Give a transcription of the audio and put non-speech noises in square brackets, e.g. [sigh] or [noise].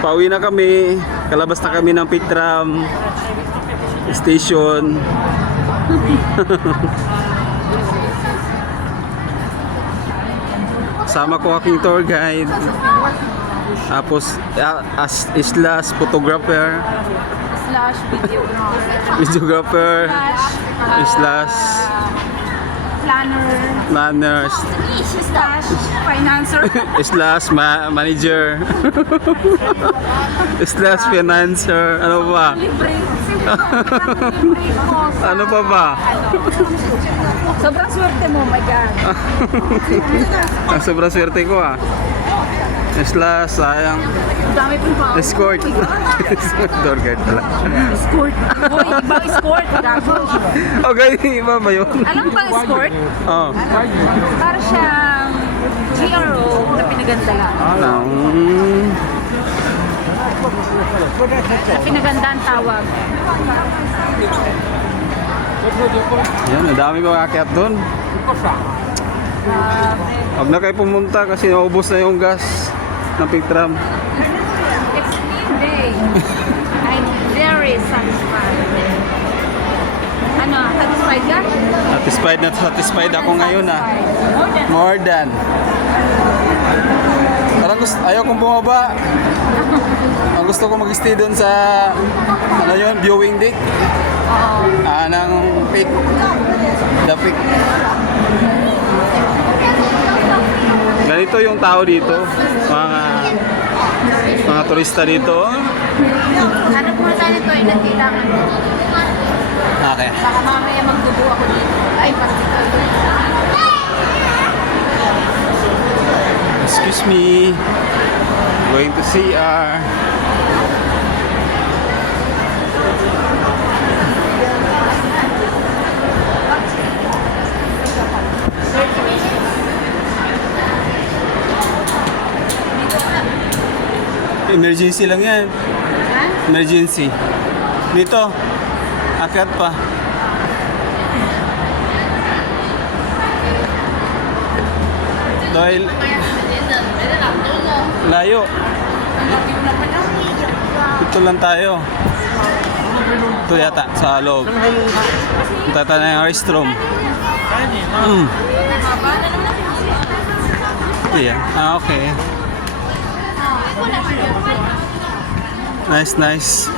Pauwi na kami. Kalabas na kami ng Pitram Station. [laughs] Sama ko aking tour guide. Tapos ah, as islas photographer, slash videographer, videographer, slash planner, planners, slash financer, [laughs] islas ma- manager, [laughs] islas financer, ano ba? libre. [laughs] Ano pa ba? Sobrang swerte mo, my God. Ang sobrang swerte ko ah. Islas, sayang. Ang dami pong pa. Escort. [laughs] Door guard pala. Escort. Uy, iba escort. Gago. Okay, iba ba yun? Alam mo bang escort? Oh. Para siyang GRO na pinagandahan. Um, Na pinaganda ang tawag. yan, ang dami ko akyat doon. Huwag na kayo pumunta kasi naubos na yung gas ng Pictram. It's day. I'm very satisfied. Ano, satisfied ka? Satisfied na satisfied ako ngayon ah. More than. Parang gusto, ayaw kong bumaba. Ang gusto ko mag-stay doon sa ano yun, viewing deck. Ah, ng peak. The peak. Ganito yung tao dito. Mga mga turista dito. Ano po tayo nito ay nagkailangan ko. Okay. Baka mamaya magdubo ako dito. Ay, particle. Excuse me. Going to CR. Emergency lang yan. Ha? Emergency. Dito. Akyat pa. Dahil layo. Ito lang tayo. Ito yata sa loob. Punta tayo ng restroom. Mm. Yeah. Ah, okay. Nice, nice.